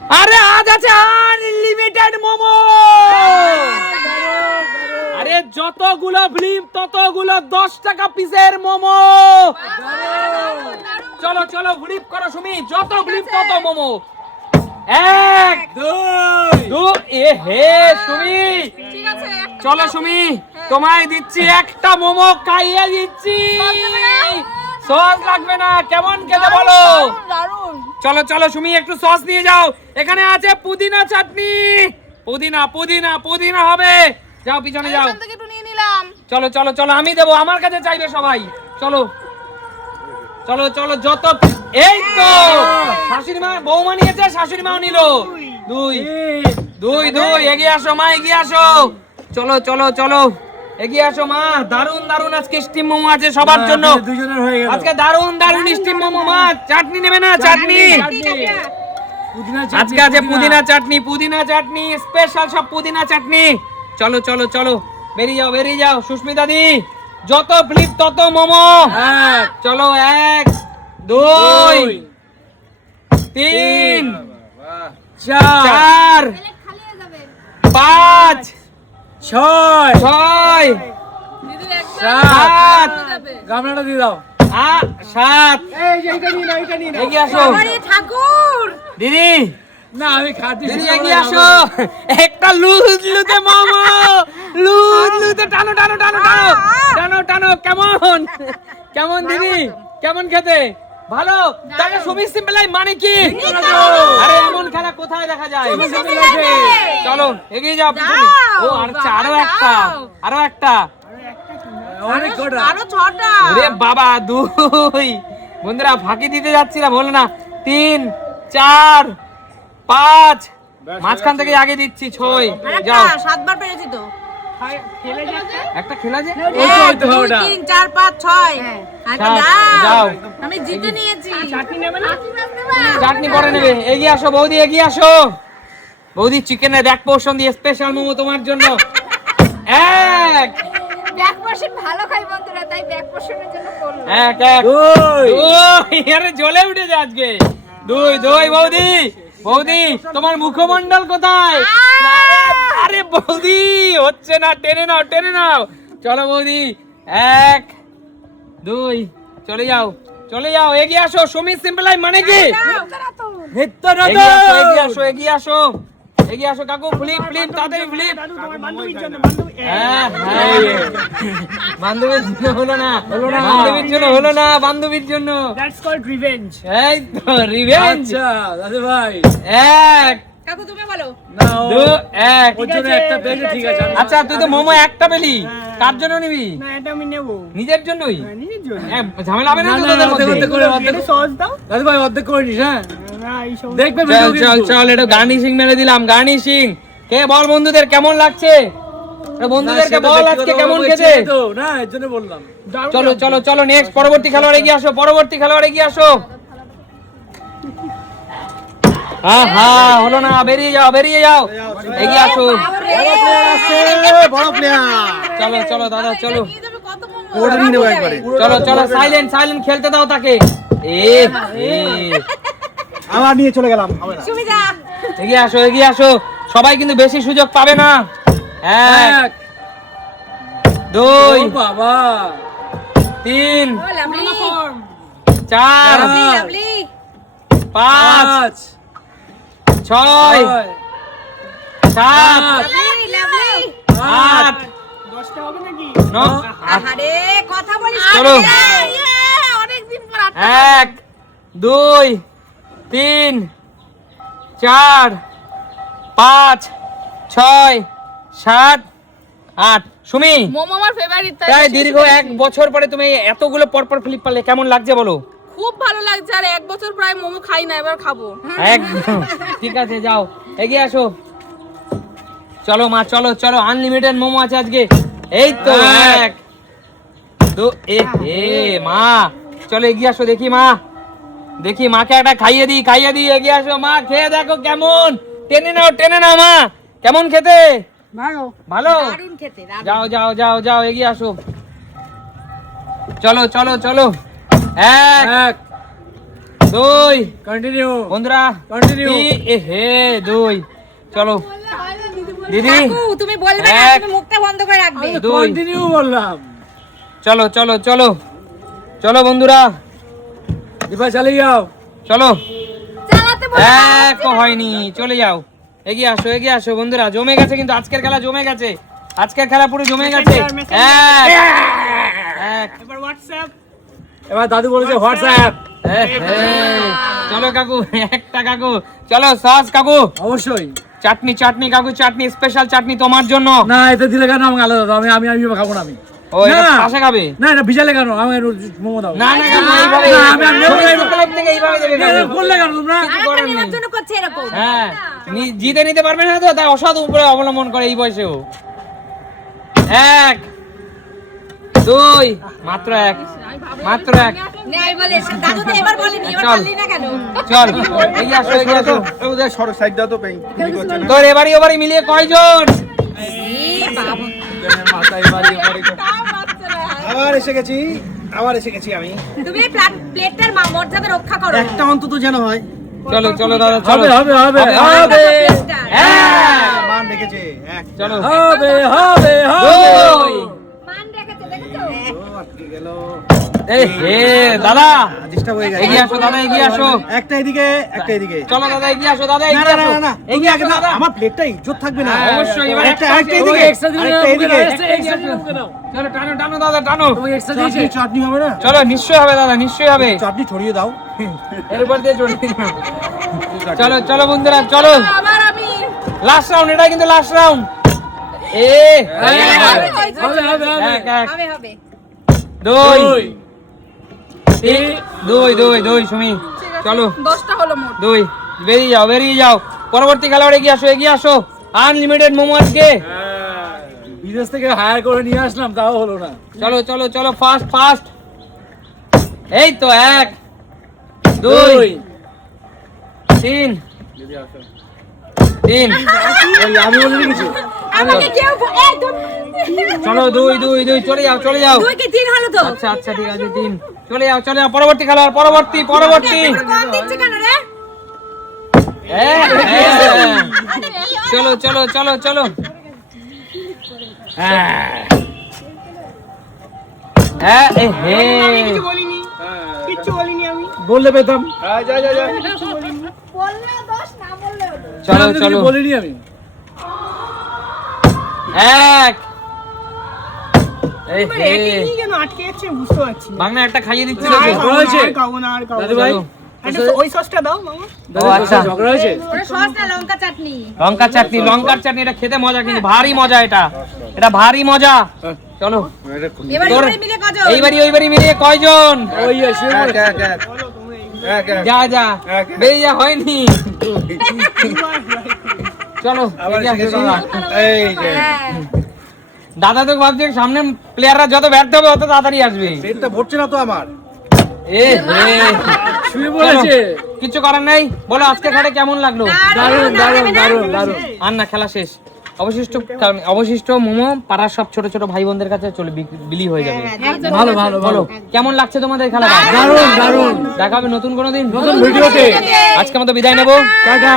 আরে আজ আছে আনলিমিটেড মোমো। আরে যতগুলো ফিল্ম ততগুলো 10 টাকা পিসের মোমো। চলো চলো ফ্লিপ করো সুমি, যত ফ্লিপ তত মোমো। 1 2 এ হে সুমি, ঠিক আছে চলো সুমি তোমায় দিচ্ছি একটা মোমো, খাইয়ে দিচ্ছি। সস লাগবে না, কেমন খেতে বলো? দারুণ। চলো চলো সুমি একটু সস নিয়ে যাও, এখানে আছে পুদিনা চাটনি। পুদিনা পুদিনা পুদিনা হবে, যাও পিছনে যাও। এখান থেকে একটু নিয়ে নিলাম। চলো চলো চলো আমি দেবো, আমার কাছে চাইবে সবাই। চলো চলো চলো যত, এই তো শাশুড়ি মা বৌমা নিয়েছে, শাশুড়ি মাও নিল। 2 2 2 এগিয়ে আসো মা, এগিয়ে আসো। চলো চলো চলো এগিয়ে আসো মা। দারুন দারুন আজকে স্টিম মোমো আছে সবার জন্য। দুজনের হয়ে গেল আজকে দারুন দারুন স্টিম মোমো। মা চাটনি নেবে না? চাটনি আজকে আছে পুদিনা চাটনি, পুদিনা চাটনি স্পেশাল, সব পুদিনা চাটনি। চলো চলো চলো বেরিয়ে যাও সুস্মিতা দি, যত ফ্লিপ তত মোমো। চলো 1 2 3 4 5 6 6 দিদির একটা 7 গামলাটা দিয়ে দাও 8 7 এগিয়ে আসো আরে ঠাকুর দিদি, না আমি খাচ্ছি দিদি এগিয়ে আসো। একটা লুজ লুতে মোমো, লুজ লুতে টানো টানো টানো টানো টানো টানো। কেমন কেমন দিদি, কেমন খেতে? ভালো। তাহলে সুমি সিম্পল মানে কি? আরে এমন খেলা কোথায় দেখা যায়? চলো এগিয়ে যাও পিছনে। ও আরো একটা, আরো একটা। অনেক কটা আরো 6টা। ওরে বাবা 2। বন্ধুরা ফাঁকি দিতে যাচ্ছিলাম, হলো না। 3 4 5 মাঝখান থেকে আগে দিচ্ছি 6। যাও 7 বার পেরেছি তো। একটা খেলা যে 1 2 3 4 5 6। আচ্ছা যাও। আমি জিতে নিয়েছি। চাটনি পরে নেবে। এগিয়ে আসো বৌদি, এগিয়ে আসো বৌদি। চিকেনের ব্যাক পোর্শন দিয়ে স্পেশাল মোমো তোমার জন্য। 1 ব্যাক পোর্শন ভালো খাই বন্ধুরা, তাই ব্যাক পোর্শনের জন্য করলাম। 1 1 2 আরে জ্বলে উঠেছে আজকে। 2 2 বৌদি, বৌদি তোমার মুখমণ্ডল কোথায়? আরে বৌদি হচ্ছে না, টেনে নাও টেনে নাও। চলো বৌদি 1 2 চলে যাও চলে যাও। এগিয়ে আসো সুমি সিম্পল মানে কি? এগিয়ে আসো এগিয়ে আসো এগিয়ে আসো কাকু। ফ্লিপ ফ্লিপ তাড়াতাড়ি ফ্লিপ। হ্যাঁ হ্যাঁ বান্ধবীর জন্য হলো না, বান্ধবীর জন্য হলো না, বান্ধবীর জন্য। দ্যাটস কল্ড রিভেঞ্জ এই তো রিভেঞ্জ। আচ্ছা দাদু ভাই 1 কাকু তুমি বলো। না 2 1 ওর জন্য একটা পেলে ঠিক আছে আচ্ছা তুই তো মোমো একটা পেলি, কার জন্য নিবি? না এটা আমি নেব নিজের জন্যই? নিজের জন্য ঝামেলা হবে না না তো না তোদের অর্ধেক মধ্যে? করে অর্ধেক সস দাও দাদু ভাই অর্ধেক করে নিস। হ্যাঁ না এই সব দেখবে চল চল চল একটু গার্নিশিং মেরে দিলাম, গার্নিশিং। কে বল বন্ধুদের কেমন লাগছে? বন্ধুদেরকে বল আজকে কেমন খেতে। তো না এর জন্য বললাম চলো চলো চলো নেক্সট পরবর্তী খেলোয়াড় এগিয়ে আসো, পরবর্তী খেলোয়াড় এগিয়ে আসো। আহা হলো না, বেরিয়ে যাও বেরিয়ে যাও, এগিয়ে আসো। বড় প্লেয়ার চলো চলো দাদা চলো কি দেবে কত মোমো? ওটা নিয়ে নেব একবারে চলো চলো সাইলেন্ট সাইলেন্ট খেলতে দাও তাকে। আমার নিয়ে চলে গেলাম তুমি যা। এগিয়ে আসো এগিয়ে আসো, সবাই কিন্তু বেশি সুযোগ পাবে না। 1 2 বাবা 3 ও লাভলি 4 লাভলি 5 6 7 লাভলি লাভলি 8 10টা হবে নাকি 9 আরে কথা বলিস চলো। অনেক দিন পর 1 2 3 4 5 6 7 8 সুমি মোমো আমার ফেভারিট। প্রায় দীর্ঘ 1 বছর পরে তুমি এতগুলো পরপর ফ্লিপ পারলে, কেমন লাগছে বলো? খুব ভালো লাগছে। আর 1 বছর প্রায় মোমো খাই না, এবার খাবো। একদম ঠিক আছে যাও এগিয়ে আসো। চলো মা চলো চলো, আনলিমিটেড মোমো আছে আজকে। এই তো 1 2 মা চলো এগিয়ে আসো, দেখি মা দেখি মাকে একটা খাইয়ে দিই এগিয়ে আসো মা, খেয়ে দেখো কেমন। টেনে নাও মা, কেমন খেতে? ভালো ভালো। দারুণ খেতে। যাও যাও যাও যাও এগিয়ে আসো। চলো চলো চলো 1 দুই কন্টিনিউ বন্ধুরা Continue. হে দুই চলো দিদি কাকু, তুমি বলবে না, এক। তুমি মুখটা বন্ধ করে রাখবে। দুই কন্টিনিউ বললাম। চলো চলো চলো চলো বন্ধুরা দীপা চালিয়ে যাও। চলো চালাতে বলো। এক হয়নি চলে যাও এগিয়ে আসো বন্ধুরা জমে গেছে কিন্তু আজকের খেলা জমে গেছে আজকের খেলা পুরো জমে গেছে এক এবার দাদু বলেছে হোয়াটসঅ্যাপ। চলো কাকু একটা কাকু চলো সস কাকু অবশ্যই। চাটনি চাটনি কাকু চাটনি স্পেশাল চাটনি তোমার জন্য না এতে দিলে কেন? আমাকে আলাদা দাও। আমি আমি খাবো না। আমি ও এটা না। পাশে খাবে না এটা ভিজালে কেন? আমাকে মোমো দাও। না না কাকু এইভাবে না, আমি ছোট ছোট প্লেট থেকে এইভাবে দেবে এটা কাকু। করলে কেন তোমরা? আরেকটা নেওয়ার জন্য করছে এরকম। হ্যাঁ জিতে নিতে পারবে না তো তাই অসাধু উপরে অবলম্বন করে এই বয়সেও এক দুই মাত্র এক মাত্র এক নে, আমি বলি, দাদু তো এবার বলেনি, এবার চল। বললি না কেন? চল এগিয়ে আসো সরো সাইড দাও তো ব্যাংক তোর এবারই মিলিয়ে কয়জন আবার এসে গেছি আমি তুমি এই প্লেটটার মর্যাদা রক্ষা করো। একটা অন্তত যেন হয় চলো চলো দাদা চলো হবে হবে হবে হবে, হবে প্লেটটা। হ্যাঁ, মান রেখেছে এক চলো হবে হবে হবে। দুই মান রেখেছে, দেখেছো? আটকে গেল এই হে দাদা ডিস্টার্ব হয়ে গেছে এগিয়ে আসো দাদা এগিয়ে আসো একটা এদিকে একটা এদিকে চলো দাদা এগিয়ে আসো দাদা না এগিয়ে না আসো না না এগিয়ে আসো দাদা আমার প্লেটটা ইজ্জত থাকবে না হ্যাঁ, অবশ্যই, এবার একটা একটা একটা আছে, এদিকে এক্সট্রা দিলে আরেকটা এদিকে এক্সট্রা দিলে মুখে দাও। চলো টানো টানো দাদা টানো তোমাকে এক্সট্রা দিয়েছে। চাটনি চাটনি হবে না চলো নিশ্চয়ই হবে দাদা নিশ্চয়ই হবে চাটনি ছড়িয়ে দাও এর উপর দিয়ে চলে চলো চলো বন্ধুরা চলো আবার আমি লাস্ট রাউন্ড এটা কিন্তু লাস্ট রাউন্ড হবে হবে হবে। এক এক হবে হবে। দুই দুই দুই দুই দুই সুমি চলো 10টা হলো মোট। দুই বেরিয়ে যাও পরবর্তী খেলোয়াড় এগিয়ে আসো আনলিমিটেড মোমো আজকে বিদেশ থেকে হায়ার করে নিয়ে আসলাম তাও হলো না। চলো চলো চলো ফাস্ট ফাস্ট এই তো এক দুই তিন তিন ওই আমি বলে কিছু। আমাকে কেউ এই চলো দুই দুই দুই চলে যাও দুই কি তিন হলো তো? আচ্ছা আচ্ছা ঠিক আছে তিন চলে যাও পরবর্তী খেলোয়াড় পরবর্তী কম দিচ্ছে কেন রে? চলো চলো চলো চলো হ্যাঁ এ হে বললে পেতাম। বললেও দোষ, না বললেও দোষ। চলো আমি তো চলো কিছু বলিনি আমি। এক এই হে কেন আটকে যাচ্ছে বুঝতে পারছি না। বাংলা একটা খাইয়ে দিচ্ছি আর তোকে। খাবো না, হয়েছে? আর খাবো না, আর খাবো দাদু না। ভাই একটা ওই সসটা দাও মামা। দাদু আচ্ছা। ঝগড়া হয়েছে? ওটা সস না লঙ্কা চাটনি। লঙ্কার চাটনি এটা খেতে মজা কিন্তু ভারী মজা এটা ভারী মজা চলো এবার তোর- এবারে মিলে কজন? এইবারই মিলিয়ে কয়জন ওই শুয়ে এক পড়ে। এক এক এক এক যা বেরিয়ে যা হয়নি চলো আবার এগিয়ে এসে আসো গেছি দাদা। এই যে হ্যাঁ। দাদা তো ভাবছে সামনে প্লেয়াররা যত ব্যর্থ হবে অত তাড়াতাড়ি আসবে পেটটা ভরছে না তো আমার এ হে শুয়ে পড়েছে। কিছু করার নাই বলো আজকে খেলে কেমন লাগলো দারুণ দারুণ দারুণ দারুণ। আর না খেলা শেষ অবশিষ্ট মোমো পাড়ার সব ছোট ছোট ভাই বোনদের কাছে চলে বিলি হয়ে যাবে ভালো ভালো ভালো। বলো কেমন লাগছে তোমাদের খেলাটা দারুণ দারুণ। দেখা হবে নতুন কোনো দিন নতুন ভিডিওতে। আজকে মতো বিদায় নেবো টাটা।